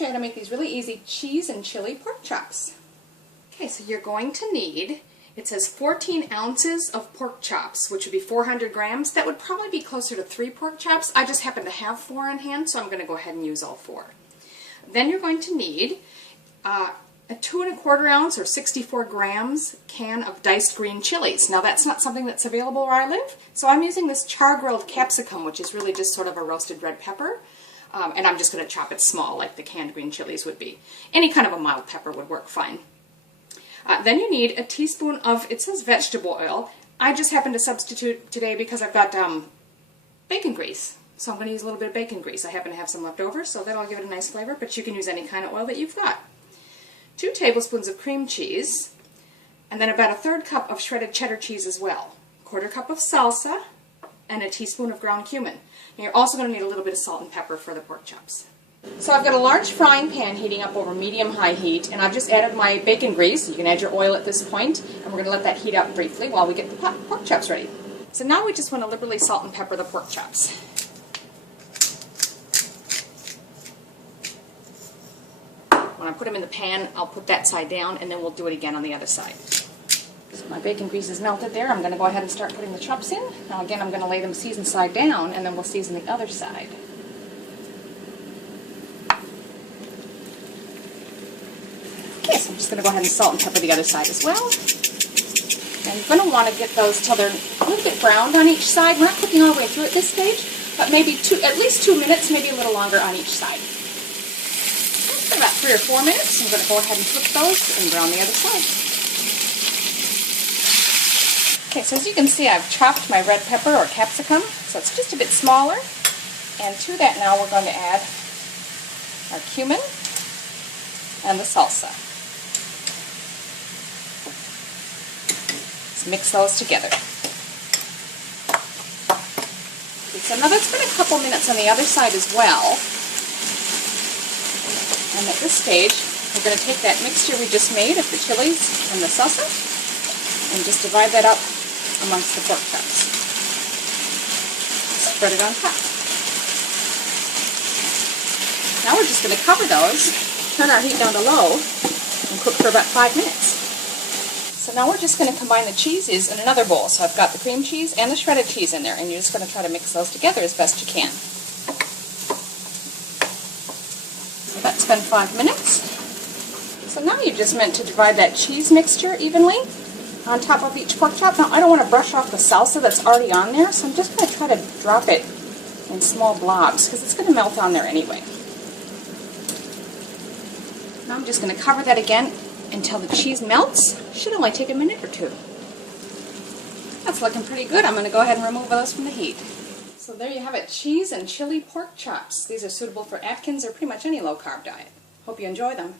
show you how to make these really easy cheese and chili pork chops. Okay, so you're going to need, it says 14 ounces of pork chops, which would be 400 grams. That would probably be closer to 3 pork chops. I just happen to have 4 on hand, so I'm going to go ahead and use all 4. Then you're going to need a 2 1/4 ounce or 64 grams can of diced green chilies. Now that's not something that's available where I live, so I'm using this char-grilled capsicum, which is really just sort of a roasted red pepper. And I'm just going to chop it small like the canned green chilies would be. Any kind of a mild pepper would work fine. Then you need a teaspoon of, it says vegetable oil. I just happen to substitute today because I've got bacon grease. So I'm going to use a little bit of bacon grease. I happen to have some left over, so that'll give it a nice flavor, but you can use any kind of oil that you've got. 2 tablespoons of cream cheese, and then about a 1/3 cup of shredded cheddar cheese as well. 1/4 cup of salsa, and a teaspoon of ground cumin. And you're also going to need a little bit of salt and pepper for the pork chops. So I've got a large frying pan heating up over medium-high heat, and I've just added my bacon grease. You can add your oil at this point, and we're going to let that heat up briefly while we get the pork chops ready. So now we just want to liberally salt and pepper the pork chops. When I put them in the pan, I'll put that side down, and then we'll do it again on the other side. So my bacon grease is melted there. I'm going to go ahead and start putting the chops in. Now again, I'm going to lay them seasoned side down, and then we'll season the other side. Okay, so I'm just going to go ahead and salt and pepper the other side as well. And you're going to want to get those till they're a little bit browned on each side. We're not cooking all the way through at this stage, but maybe at least 2 minutes, maybe a little longer on each side. After about 3 or 4 minutes, I'm going to go ahead and flip those and brown the other side. Okay, so as you can see, I've chopped my red pepper or capsicum, so it's just a bit smaller. And to that now we're going to add our cumin and the salsa. Let's mix those together. Okay, so now that's been a couple minutes on the other side as well. And at this stage, we're going to take that mixture we just made of the chilies and the salsa and just divide that up amongst the pork chops. Spread it on top. Now we're just going to cover those, turn our heat down to low, and cook for about 5 minutes. So now we're just going to combine the cheeses in another bowl. So I've got the cream cheese and the shredded cheese in there, and you're just going to try to mix those together as best you can. So that's been 5 minutes. So now you're just meant to divide that cheese mixture evenly on top of each pork chop. Now I don't want to brush off the salsa that's already on there, so I'm just going to try to drop it in small blobs because it's going to melt on there anyway. Now I'm just going to cover that again until the cheese melts. Should only take a minute or 2. That's looking pretty good. I'm going to go ahead and remove those from the heat. So there you have it, cheese and chili pork chops. These are suitable for Atkins or pretty much any low-carb diet. Hope you enjoy them.